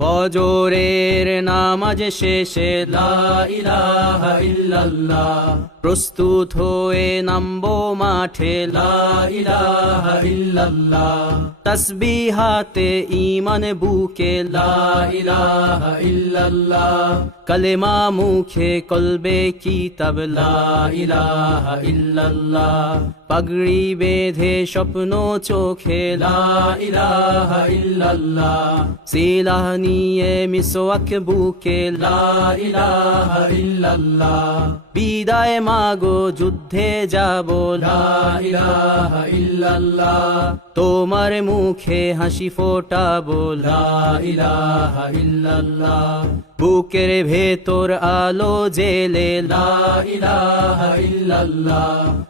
ফজরের নামাজ শেষে লা ইলাহা ইল্লাল্লাহ প্রস্তুত হয়ে নামবো মাঠে। ইল্লাল্লাহ। তসবিহাতে ঈমান বুকে। কলেমা মুখে, কলবে কিতাব। লা ইলাহা ইল্লাল্লাহ। পাগড়ি বেঁধে স্বপ্ন চোখে। লা ইলাহা ইল্লাল্লাহ। সিলাহ নিয়ে মিসওয়াক বুকে। বিদায় মাগো যুদ্ধে যাব তোমার মুখে হাসি ফোটাবো লা বুকের ভেতর আলো জেলে লা ইলাহা ইল্লাল্লাহ।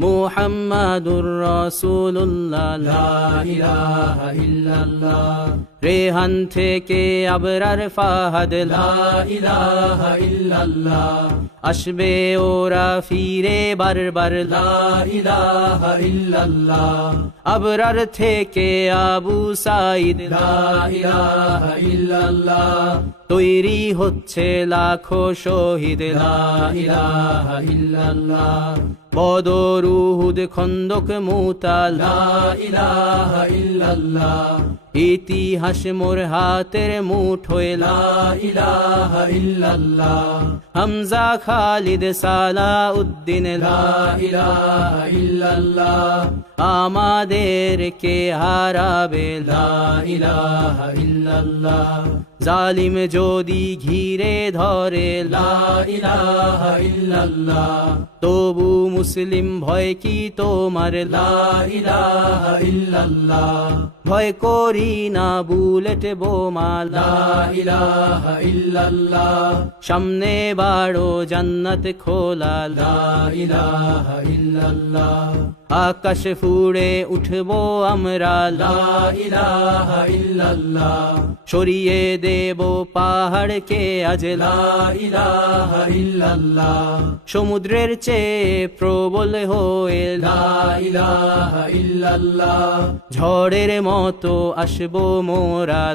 মুহাম্মাদুর রাসূলুল্লাহ। লা ইলাহা ইল্লাল্লাহ। রেহান থেকে আবরার ফাহাদ আসবে ওরা ফিরে বারবার আবরার থেকে আবু সাইদ তৈরি হচ্ছে লাখো শহীদ বদর উহুদ খন্দক মুতা লা ইতিহাস মোর হাতের মুঠোয় হামজা খালিদ সালা উদ্দিন লা ইলাহা আমাদের কে হারাবে জালিম যদি ঘিরে ধরে তবু মুসলিম ভয় কি তোমার? ভয় করি না বুলেট বোমা। লা সামনে বাড়ো জান্নাত খোলা। আকাশ ফুড়ে উঠবো আমরা। সরিয়ে দেব পাহাড়কে আজ। সমুদ্রের চেয়ে প্রবল হয়ে। ঝড়ের মতো আসব মোরা।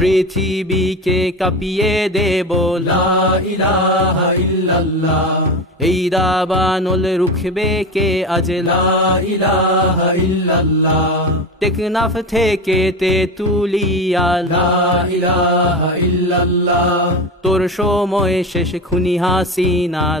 পৃথিবীকে কাঁপিয়ে দেব। এই দাবানল রুখবে কে আজ? টেকনাফ থেকে তে তুলিয়া তোর সময় শেষ খুনি হাসিনা।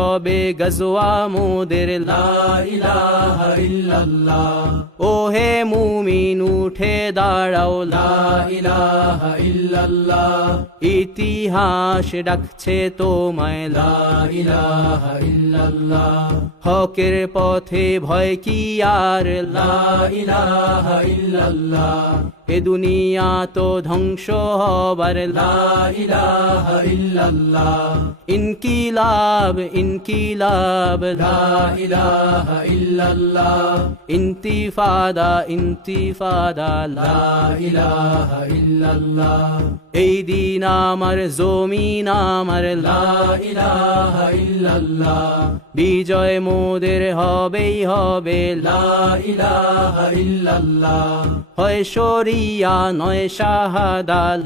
সবে গজওয়া মোদের ও হে মুমিন, উঠে দাঁড়াও ইতিহাস ডাকছে তোমায়, লা হকের পথে ভয় কি আর এ দুনিয়া তো ধ্বংস হবার ইনকিলাব ইনকিলাব ইন্তিফাদা ইন্তিফাদা এই দিন আমার জমিন আমার বিজয় মোদের হবেই হবে। লা হয় শরী সরিয়া নয় শাহাদা।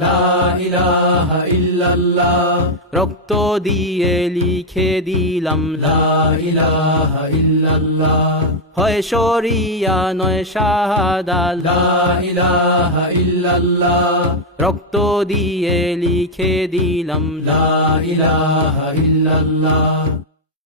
রক্ত দিয়ে লিখে দিলাম। লা হয় সরিয়া নয় শাহাদা। রক্ত দিয়ে লিখে দিলাম। লা ইলাহা ইল্লাল্লাহ।